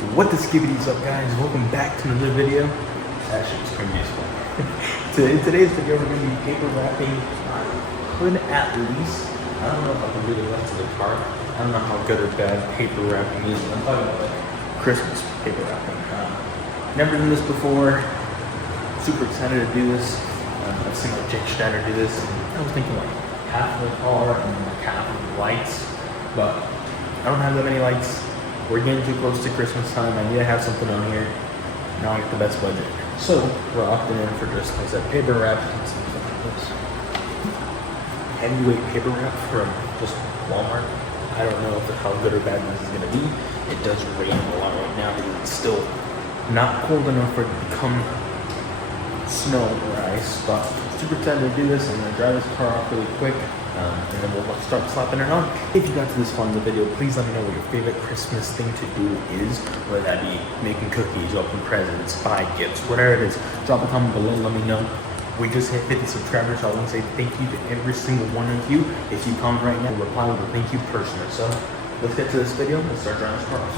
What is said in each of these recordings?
What the skibbity's up, guys? Welcome back to another video. That shit's pretty useful. In today's video, we're going to be paper wrapping hood at least. I don't know if I can do the rest of the car. I don't know how good or bad paper wrapping is. I'm talking about like Christmas paper wrapping. Never done this before. Super excited to do this. I've seen like Jake Schneider do this. And I was thinking like half of the car and like half of the lights. But I don't have that many lights. We're getting too close to Christmas time. I need to have something on here. Now I get the best budget. So we're opting in for just, like I said, paper wrap and something like this. Heavyweight paper wrap from just Walmart. I don't know if how good or bad this is gonna be. It does rain a lot right now because it's still not cold enough for it to become snow or ice. But super excited to do this. I'm gonna drive this car off really quick. And then we'll start slapping it on. If you got to this far in the video, please let me know what your favorite Christmas thing to do is. Whether that be making cookies, open presents, buy gifts, whatever it is. Drop a comment below, let me know. We just hit 50 subscribers, so I want to say thank you to every single one of you. If you comment right now, reply with a thank you personally. So let's get to this video. Let's start driving this car off.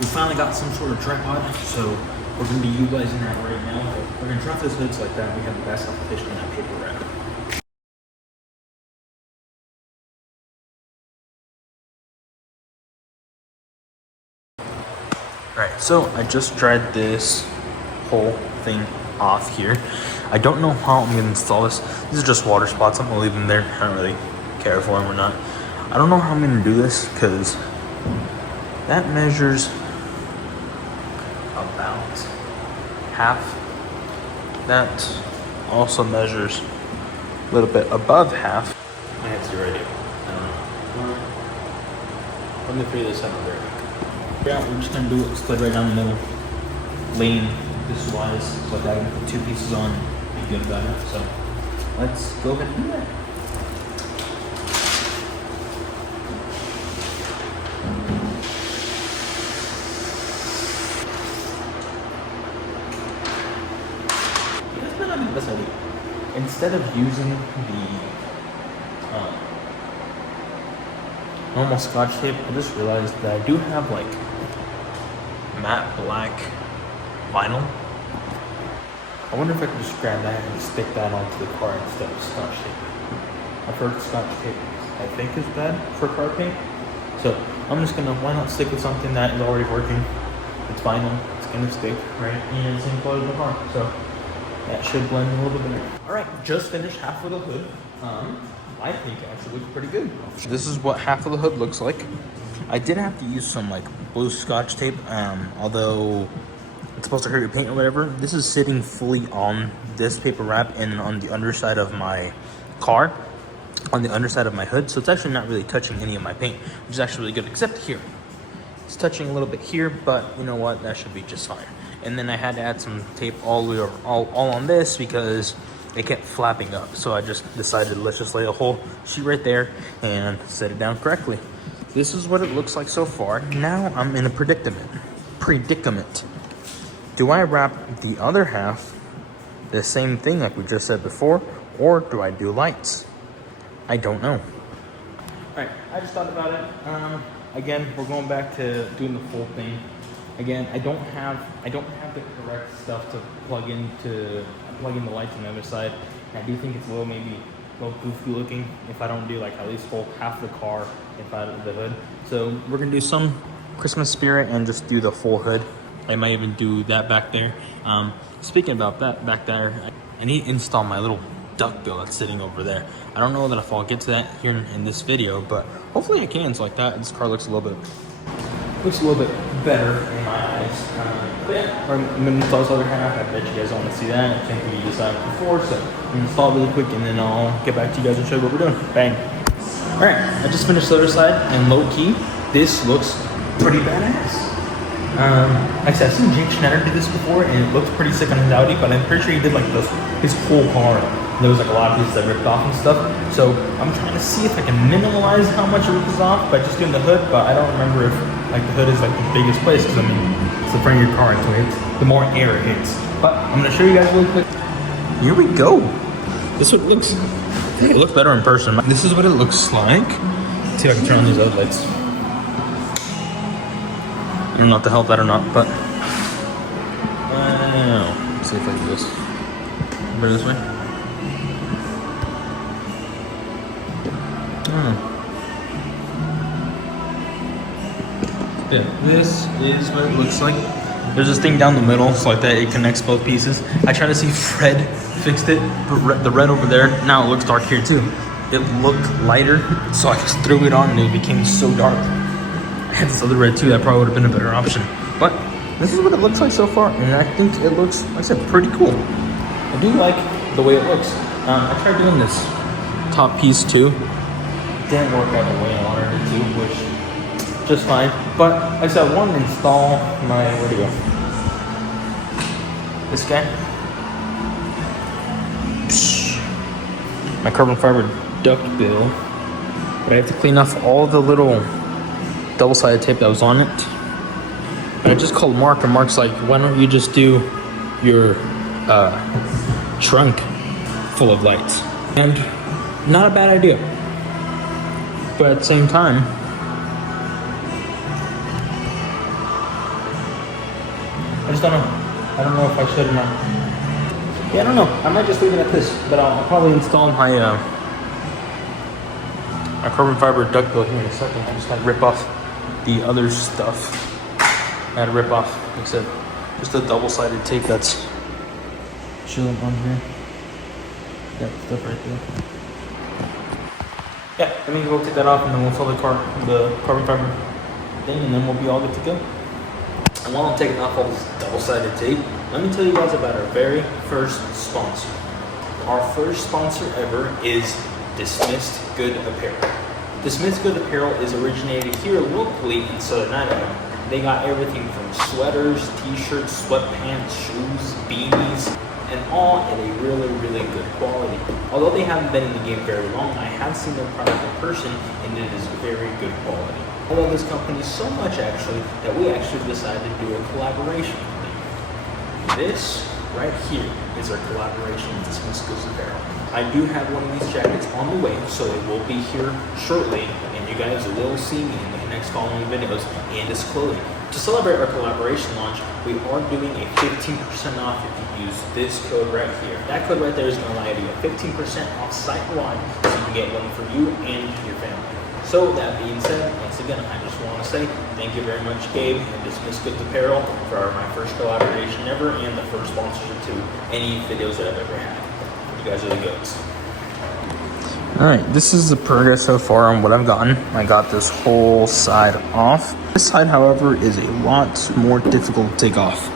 We finally got some sort of tripod, so we're going to be utilizing that right now. We're going to drop this hood like that. We have the best application in that paper wrap. Alright, so I just dried this whole thing off here. I don't know how I'm going to install this. These are just water spots. I'm going to leave them there. I don't really care for them or not. I don't know how I'm going to do this because that measures about half. That also measures a little bit above half. I have zero idea. I don't know. Let me figure this out very quick. Yeah, we're just gonna do it split right down the middle, lane this wise, so that I can put two pieces on and be good about it. So let's go ahead and do that. Yeah, that's not the best idea. Instead of using the normal Scotch tape, I just realized that I do have like matte black vinyl. I wonder if I could just grab that and stick that onto the car instead of Scotch tape. I've heard Scotch tape I think is bad for car paint. So I'm just gonna, why not stick with something that is already working? It's vinyl, it's gonna stick right in the same color of the car. So that should blend a little bit better. Alright, just finished half of the hood. I think it actually looks pretty good. This is what half of the hood looks like. I did have to use some like blue Scotch tape, although it's supposed to hurt your paint or whatever. This is sitting fully on this paper wrap and on the underside of my car, on the underside of my hood. So it's actually not really touching any of my paint, which is actually really good, except here. It's touching a little bit here, but you know what? That should be just fine. And then I had to add some tape all the way over, all on this because it kept flapping up. So I just decided, let's just lay a whole sheet right there and set it down correctly. This is what it looks like so far. Now I'm in a predicament. Do I wrap the other half the same thing like we just said before, or do I do lights? I don't know. All right, I just thought about it. Again, we're going back to doing the full thing. Again, I don't have the correct stuff to plug in the lights on the other side. I do think it's a little goofy looking if I don't do like at least full half the car inside of the hood. So we're gonna do some Christmas spirit and just do the full hood. I might even do that back there. Speaking about that back there, I need to install my little duckbill that's sitting over there. I don't know that if I'll get to that here in this video, but hopefully I can. So like that, this car looks a little bit better in my eyes. But yeah, I'm gonna install this other half. I bet you guys don't want to see that. I think we decided before, so I'm gonna install it really quick and then I'll get back to you guys and show you what we're doing. Bang. All right, I just finished the other side, and low key, this looks pretty badass. Like I said, I've seen Jake Schneider do this before, and it looked pretty sick on his Audi, but I'm pretty sure he did like his whole car. There was like a lot of pieces that ripped off and stuff. So I'm trying to see if I can minimize how much it rips off by just doing the hood, but I don't remember if like the hood is like the biggest place, because I mean, it's the front of your car, and so the more air it hits. But I'm gonna show you guys really quick. Here we go. This is what it looks. It looks better in person. This is what it looks like. Let's see if I can turn on these outlights. don't know if to help that or not, but let's see if I do this. Over this way. Yeah, this is what it looks like. There's this thing down the middle, so like that it connects both pieces. I tried to see Fred fixed it, but the red over there, now it looks dark here too. It looked lighter, so I just threw it on and it became so dark. I had this other red too, that probably would have been a better option. But this is what it looks like so far, and I think it looks, like I said, pretty cool. I do like the way it looks. I tried doing this top piece too. It didn't work out the way I wanted it to, which just fine. But like I said, I wanted to install my, where'd it go? This guy. My carbon fiber duct bill. But I have to clean off all the little double-sided tape that was on it. And I just called Mark, and Mark's like, why don't you just do your trunk full of lights? And not a bad idea. But at the same time, I just don't know. I don't know if I should or not. Yeah, I don't know. I might just leave it at this, but I'll probably install my my carbon fiber duct bill here in a second. I just had to rip off the other stuff. I had to rip off, like I said, just the double-sided tape that's chilling on here. That stuff right there. Yeah, let me go take that off, and then we'll fill the carbon fiber thing, and then we'll be all good to go. And while I'm taking off all this double-sided tape, let me tell you guys about our very first sponsor. Our first sponsor ever is Dismissed Good Apparel. Dismissed Good Apparel is originated here locally in Southern Idaho. They got everything from sweaters, t-shirts, sweatpants, shoes, beanies, and all in a really, really good quality. Although they haven't been in the game very long, I have seen their product in person, and it is very good quality. I love this company so much, actually, that we actually decided to do a collaboration with them. This right here is our collaboration with Dismissed Good Apparel. I do have one of these jackets on the way, so it will be here shortly, and you guys will see me in the next following videos in this clothing. To celebrate our collaboration launch, we are doing a 15% off if you use this code right here. That code right there is going to allow you to get 15% off site-wide, so you can get one for you and your family. So that being said, once again, I just want to say thank you very much, Gabe and Dismissed Good Apparel, for my first collaboration ever and the first sponsorship to any videos that I've ever had. You guys are the goats. Alright, this is the progress so far on what I've gotten. I got this whole side off. This side, however, is a lot more difficult to take off.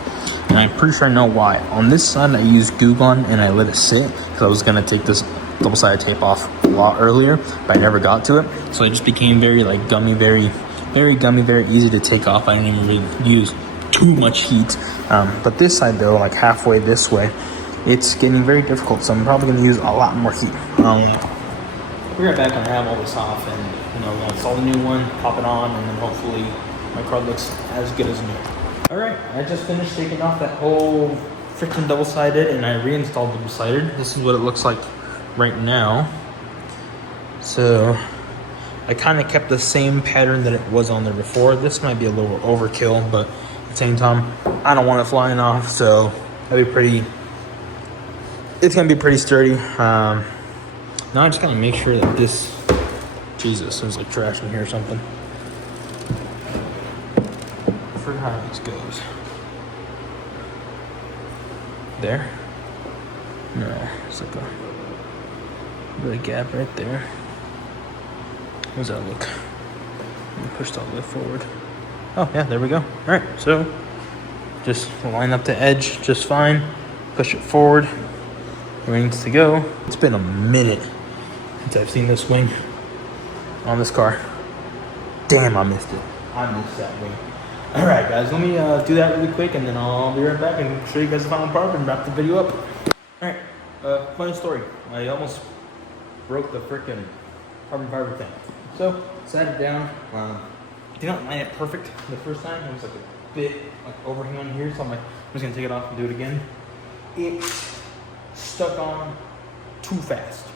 And I'm pretty sure I know why. On this side, I used glue gun and I let it sit because I was going to take this double-sided tape off a lot earlier, but I never got to it. So it just became very like gummy, very easy to take off. I didn't even really use too much heat. But this side though, like halfway this way, it's getting very difficult. So I'm probably going to use a lot more heat. We're right back and I have all this off, and we'll install the new one, pop it on, and then hopefully my card looks as good as new. Alright, I just finished taking off that whole freaking double-sided, and I reinstalled double-sided. This is what it looks like right now. So I kind of kept the same pattern that it was on there before. This might be a little overkill, but at the same time, I don't want it flying off, so it's gonna be pretty sturdy. Now I just gotta make sure that this, Jesus, there's like trash in here or something. I forgot how this goes. There? No, it's like a little gap right there. How does that look? Let me push that a bit forward. Oh yeah, there we go. All right, so just line up the edge just fine. Push it forward. Where it needs to go. It's been a minute since I've seen this wing on this car. Damn, I missed it. I missed that wing. All right, guys, let me do that really quick, and then I'll be right back and show you guys the final part and wrap the video up. All right, funny story. I almost broke the freaking carbon fiber thing. So, sat it down. Did not line it perfect the first time. It was like a bit like overhang on here, so I'm just gonna take it off and do it again. It stuck on too fast.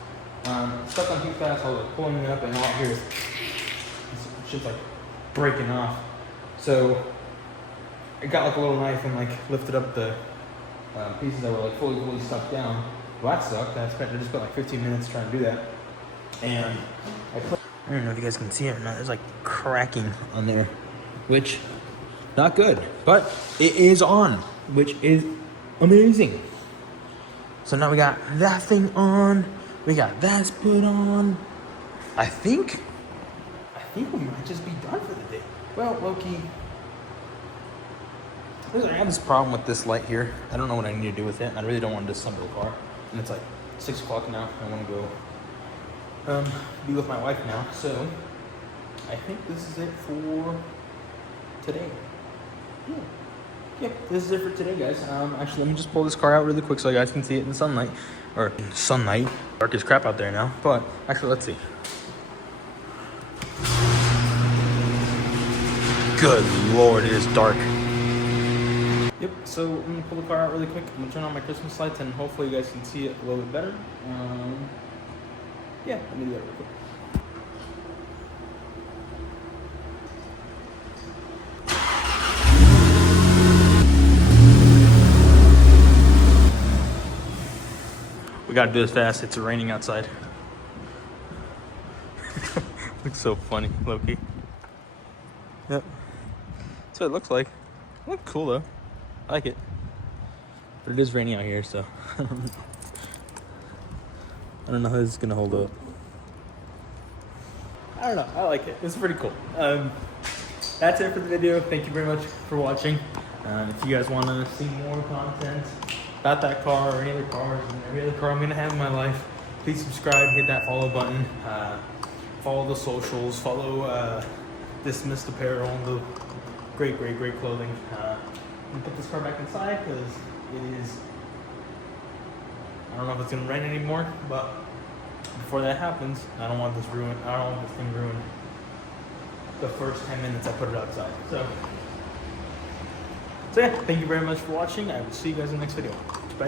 Stuck on too fast. I was like pulling it up, and all here is shit's like breaking off. So I got like a little knife and like lifted up the pieces that were like fully stuck down. Well, that sucked. I just spent like 15 minutes trying to do that. And I don't know if you guys can see it or not. There's like cracking on there, which not good, but it is on, which is amazing. So now we got that thing on. We got that put on. I think we might just be done for the day. Well, low-key, I have this problem with this light here. I don't know what I need to do with it. I really don't want to disassemble the car. And it's like 6 o'clock now. I want to go be with my wife now. So I think this is it for today. Yeah. Yep, this is it for today, guys. Actually, let me just pull this car out really quick so you guys can see it in the sunlight. Or in sunlight. Dark as crap out there now. But actually, let's see. Good Lord, it is dark. Yep, so I'm gonna pull the car out really quick. I'm gonna turn on my Christmas lights and hopefully you guys can see it a little bit better. Yeah, let me do that real quick. We gotta do this fast, it's raining outside. Looks so funny, low-key. Yep. That's what it looks like. Look cool though. I like it. But it is raining out here, so I don't know how this is gonna hold up. I don't know. I like it. It's pretty cool. That's it for the video. Thank you very much for watching. If you guys want to see more content about that car or any other cars and every other car I'm gonna have in my life, please subscribe, hit that follow button, follow the socials, follow Dismissed Apparel and the great clothing. I'm gonna put this car back inside because it is, I don't know if it's gonna rain anymore, but before that happens, I don't want this ruined. I don't want this thing ruined the first 10 minutes I put it outside. So yeah, thank you very much for watching. I will see you guys in the next video. Bye.